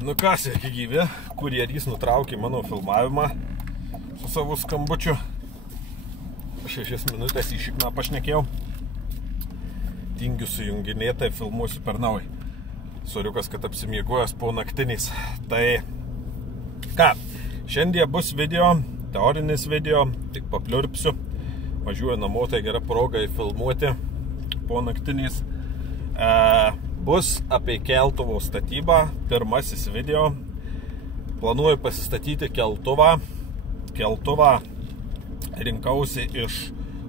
Nu ką, sveiki gyvi, kurjerys nutraukė mano filmavimą su savo skambučiu. 6 minutės į šikną pašnekėjau. Tingiu sujunginėti, tai filmuosiu per naują. Soriukas, kad apsimiegojęs po naktiniais. Tai ką, šiandien bus video, teorinis video, tik papliurpsiu. Važiuoju namo, tai gera proga įfilmuoti po naktiniais. Bus apie keltuvo statybą, pirmasis video. Planuoju pasistatyti keltuvą. Keltuvą rinkausi iš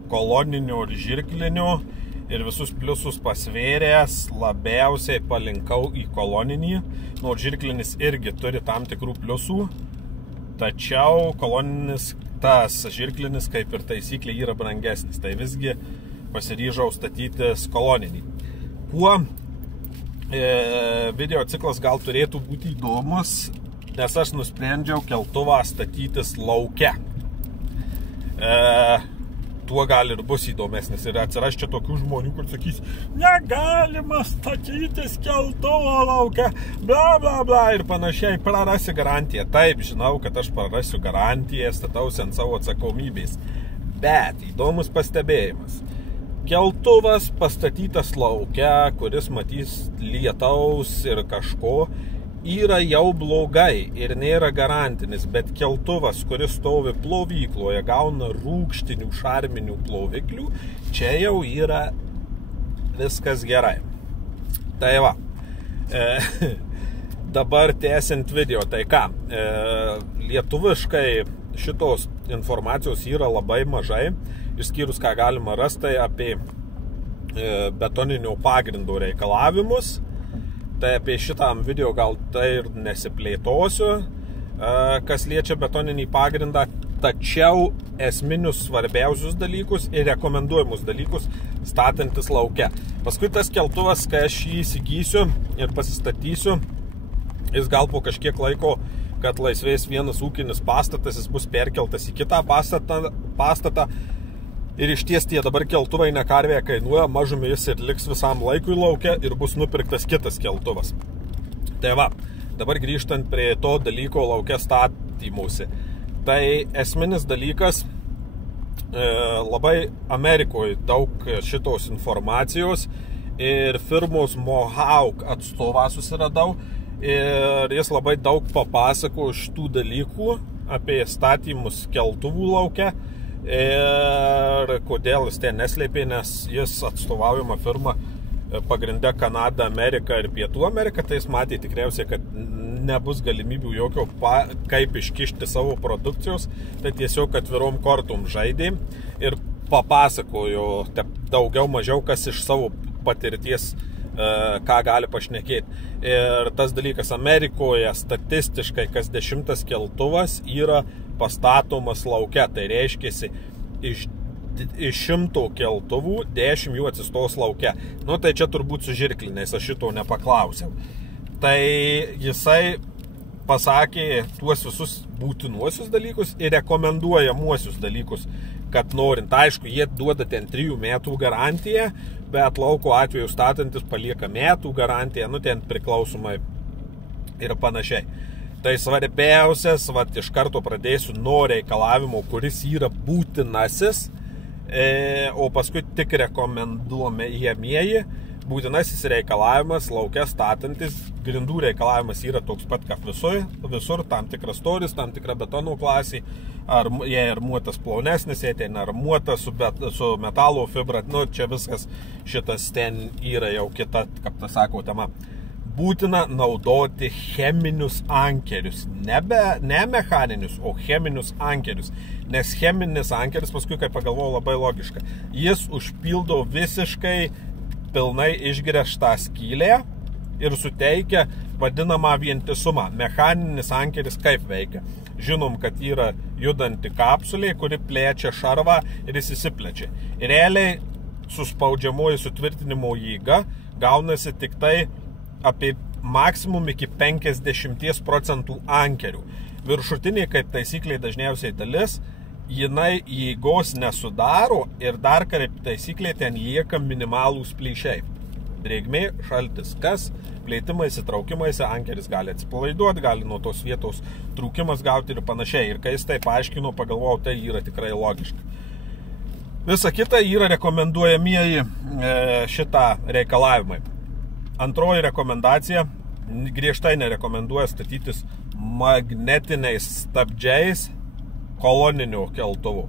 koloninio ir žirklinio ir visus pliusus pasvėręs labiausiai palinkau į koloninį. Nors žirklinis irgi turi tam tikrų pliusų, tačiau koloninis, tas žirklinis kaip ir taisyklė yra brangesnis. Tai visgi pasiryžau statytis koloninį. Kuo video ciklas gal turėtų būti įdomus, nes aš nusprendžiau keltuvą statytis lauke. Tuo gal ir bus įdomesnis ir atsiras čia tokių žmonių, kur sakys, negalima statytis keltuvo lauke, bla bla bla ir panašiai, prarasi garantiją. Taip, žinau, kad aš prarasiu garantiją, statausi ant savo atsakomybės. Bet įdomus pastebėjimas. Keltuvas pastatytas lauke, kuris matys lietaus ir kažko, yra jau blogai ir nėra garantinis, bet keltuvas, kuris stovi plovykloje, gauna rūgštinių šarminių ploviklių, čia jau yra viskas gerai. Tai va, dabar tęsiant video, tai ką, lietuviškai šitos informacijos yra labai mažai, išskyrus ką galima rasti apie betoninio pagrindo reikalavimus. Tai apie šitam video gal tai ir nesiplėtosiu, kas liečia betoninį pagrindą, tačiau esminius svarbiausius dalykus ir rekomenduojamus dalykus statantis lauke. Paskui tas keltuvas, kai aš jį įsigysiu ir pasistatysiu, jis gal po kažkiek laiko, kad laisvės vienas ūkinis pastatas, jis bus perkeltas į kitą pastatą. Ir išties tie dabar keltuvai ne karvėje kainuoja, mažumis ir liks visam laikui lauke ir bus nupirktas kitas keltuvas. Tai va, dabar grįžtant prie to dalyko lauke statymuose. Tai esminis dalykas, labai Amerikoje daug šitos informacijos ir firmos Mohawk atstovą susiradau ir jis labai daug papasako šitų dalykų apie statymus keltuvų lauke. Ir kodėl jis ten neslėpė, nes jis atstovaujama firma pagrinde Kanada, Amerika ir Pietų Amerika, tai jis matė tikriausiai, kad nebus galimybių jokio kaip iškišti savo produkcijos, tai tiesiog atvirom kortom žaidė ir papasakojo daugiau mažiau kas iš savo patirties, ką gali pašnekėti. Ir tas dalykas, Amerikoje statistiškai kas 10 keltuvas yra pastatomas lauke, tai reiškiasi iš 100 keltuvų 10 jų atsistos lauke. Nu tai čia turbūt su žirkliniais, aš šito nepaklausiau. Tai jisai pasakė tuos visus būtinuosius dalykus ir rekomenduojamuosius dalykus, kad norint, aišku, jie duoda ten 3 metų garantiją, bet lauko atveju statantis palieka metų garantiją, nu ten priklausomai ir panašiai. Tai svarbiausias, iš karto pradėsiu nuo reikalavimo, kuris yra būtinasis, o paskui tik rekomenduojamieji. Būtinasis reikalavimas lauke statantis, grindų reikalavimas yra toks pat kaip visur, tam tikras storis, tam tikra betono klasė, ar jie armuotas plonesnis, jie ten armuotas su metalo fibra, nu čia viskas šitas ten yra jau kita, kaip tas sako, tema. Būtina naudoti cheminius ankerius, ne mechaninius, o cheminius ankerius, nes cheminis ankeris, paskui, kai pagalvojau, labai logiška, jis užpildo visiškai pilnai išgręžtą skylę ir suteikia vadinamą vientisumą. Mechaninis ankeris kaip veikia? Žinom, kad yra judanti kapsulė, kuri plečia šarvą ir jis įsiplečia. Ir realiai suspaudžiamoji sutvirtinimo jėga gaunasi tik tai apie maksimum iki 50% ankerių. Viršutinė, kaip taisyklė dažniausiai dalis, jinai jėgos nesudaro ir dar kaip taisyklė ten lieka minimalūs plyšiai. drėgmė, šaltis, kas, plėtimais, įtraukimais, ankeris gali atsipalaiduoti, gali nuo tos vietos trūkimas gauti ir panašiai. Ir kai jis tai paaiškino, pagalvojau, tai yra tikrai logiška. Visa kita yra rekomenduojamieji šitą reikalavimai. Antroji rekomendacija, griežtai nerekomenduoja statytis magnetiniais stabdžiais koloninių keltuvų,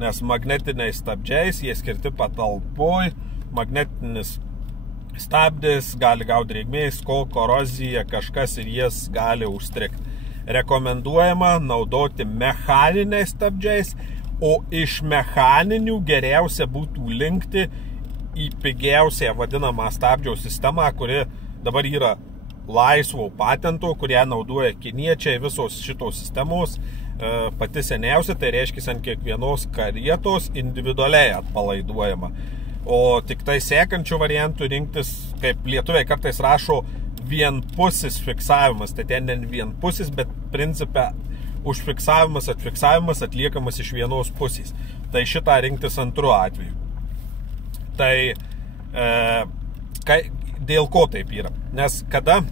nes magnetiniais stabdžiais jie skirti patalpoj, magnetinis stabdis gali gauti drėgmės, kol korozija kažkas ir jas gali užstrigti. Rekomenduojama naudoti mechaniniais stabdžiais, o iš mechaninių geriausia būtų linkti į pigiausią vadinamą stabdžio sistemą, kuri dabar yra laisvo patento, kurią naudoja kiniečiai, visos šitos sistemos. Pati seniausia, tai reiškia ant kiekvienos karietos individualiai atpalaiduojama. O tik tai sekančių variantų rinktis, kaip lietuviai kartais rašo, vienpusis fiksavimas. Tai ten ne vienpusis, bet principe užfiksavimas, atfiksavimas atliekamas iš vienos pusės. Tai šitą rinktis antru atveju. Tai dėl ko taip yra? Nes kada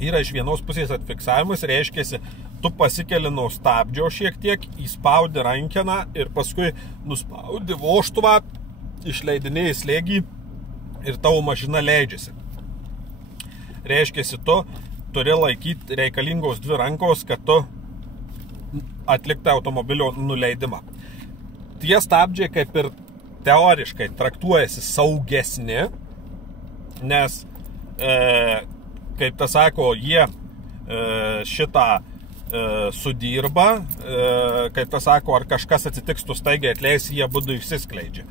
yra iš vienos pusės atfiksavimas, reiškiasi, tu pasikeli nuo stabdžio šiek tiek, įspaudi rankeną ir paskui nuspaudi vožtuvą, išleidinėjai slėgį ir tavo mašina leidžiasi. Reiškiasi, tu turi laikyti reikalingos 2 rankos, kad tu atlikti automobilio nuleidimą. Tie stabdžiai kaip ir teoriškai traktuojasi saugesni, nes, kaip tas sako, jie šitą sudirba, kaip tas sako, ar kažkas atsitiks, tu staigiai atleis, jie būdu išsiskleidžia.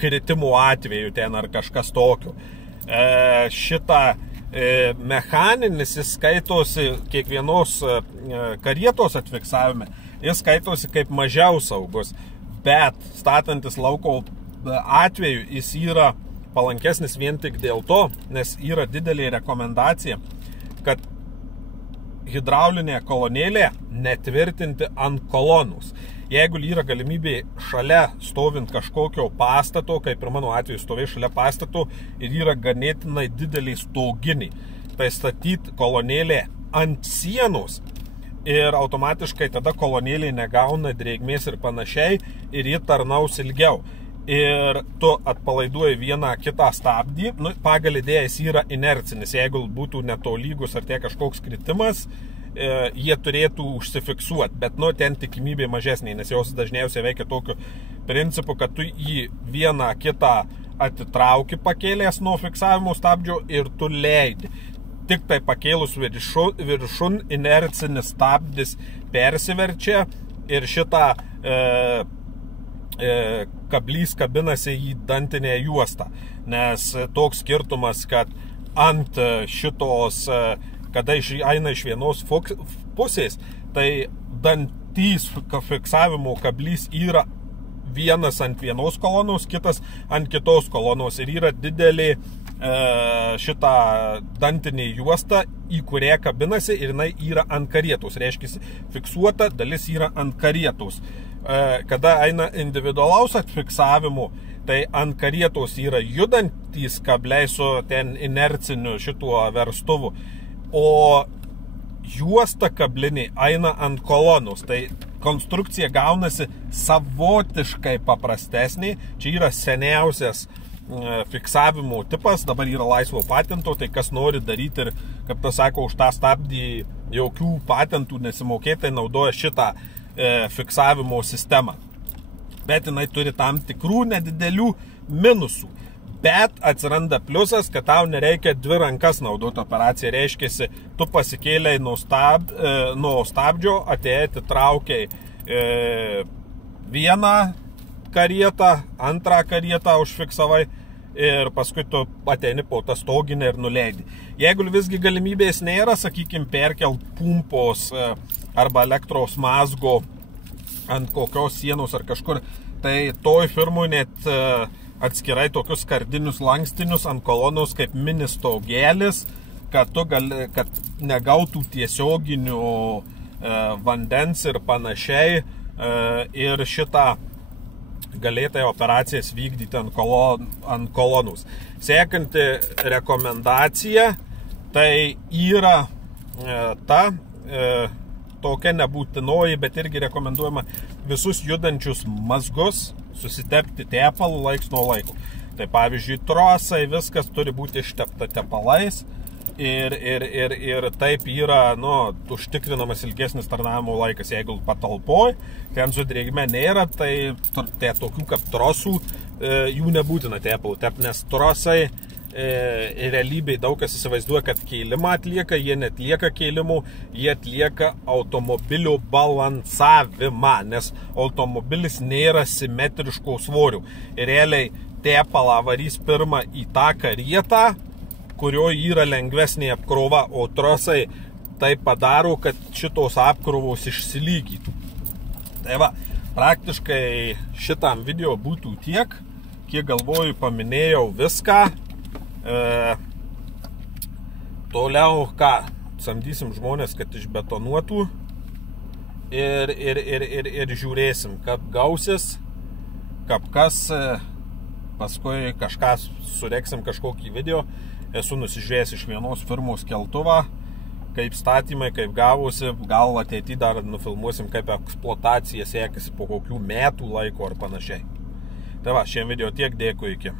Kritimų atveju ten ar kažkas tokio. Šitą mechaninis jis skaitosi kiekvienos karietos atfiksavime, jis skaitosi kaip mažiau saugus, bet statantis lauko atveju jis yra palankesnis vien tik dėl to, nes yra didelė rekomendacija, kad hidraulinė kolonėlė netvirtinti ant kolonus. Jeigu yra galimybė šalia stovint kažkokio pastato, kaip ir mano atveju stovė šalia pastato ir yra ganėtinai dideliai stoginiai, tai statyti kolonėlė ant sienos ir automatiškai tada kolonėlė negauna drėgmės ir panašiai ir ji tarnaus ilgiau. Ir tu atpalaiduoji vieną kitą stabdį, pagal idėjas yra inercinis, jeigu būtų netolygus ar tie kažkoks kritimas, jie turėtų užsifiksuoti, bet ten tikimybė mažesnė, nes jos dažniausiai veikia tokiu principu, kad tu jį vieną kitą atitrauki pakėlės nuo fiksavimo stabdžio ir tu leidi. Tik tai pakėlus viršun inercinis stabdis persiverčia ir šitą kablys kabinasi į dantinę juostą, nes toks skirtumas, kad ant šitos kada eina iš vienos pusės, tai dantys fiksavimo kablys yra vienas ant vienos kolonos, kitas ant kitos kolonos ir yra didelė šitą dantinė juosta, į kurią kabinasi ir jinai yra ant karietos, reiškia fiksuota dalis yra ant karietos. Kada eina individualaus atfiksavimo, tai ant karietos yra judantys kabliai su ten inerciniu šituo verstuvu, o juosta kablinė eina ant kolonos, tai konstrukcija gaunasi savotiškai paprastesnė. Čia yra seniausias fiksavimo tipas, dabar yra laisvo patento, tai kas nori daryti ir, kaip tas sako, už tą stabdį jokių patentų nesimokėtai naudoja šitą fiksavimo sistemą. Bet jinai turi tam tikrų nedidelių minusų. Bet atsiranda pliusas, kad tau nereikia 2 rankas naudoti operaciją. Reiškiasi, tu pasikėlei nuo stabdžio, atėjai, atitraukiai vieną karietą, antrą karietą užfiksavai ir paskui tu ateini po tą stoginę ir nuleidi. Jeigu visgi galimybės nėra, sakykime, perkelt pumpos arba elektros mazgo ant kokios sienos ar kažkur, tai toj firmui net atskirai tokius skardinius lankstinius ant kolonos kaip mini stogėlis, kad negautų tiesioginių vandens ir panašiai. Ir šitą galėtai operacijas vykdyti ant kolonus. Sekanti rekomendacija tai yra tokia nebūtinoji, bet irgi rekomenduojama visus judančius mazgus susitepti tepalų laiks nuo laiko. Tai pavyzdžiui, trosai, viskas turi būti ištepta tepalais ir taip yra, užtikrinamas ilgesnis tarnavimo laikas. Jeigu patalpoj, ten su drėgme nėra, tai tokių kaip trosų jų nebūtina tepalų tepti, nes trosai realybėj daug kas įsivaizduoja, kad keilimą atlieka, jie netlieka keilimų, jie atlieka automobilio balansavimą, nes automobilis nėra simetriškų svorių. Ir realiai tepalą varys pirmą į tą karietą, kurio yra lengvesnė apkrova, o trosai tai padaro, kad šitos apkrovos išsilygytų. Tai va, praktiškai šitam video būtų tiek, kiek galvoju paminėjau viską. Toliau ką, samdysim žmonės, kad išbetonuotų ir žiūrėsim, kaip gausis, kaip kas, paskui kažką sureksim kažkokį video. Esu nusižiūrėjęs iš vienos firmos keltuvą, kaip statymai, kaip gavosi, gal ateity dar nufilmuosim, kaip eksploatacija sekasi po kokių metų laiko ar panašiai. Tai va, šiandien video tiek, dėkui, iki.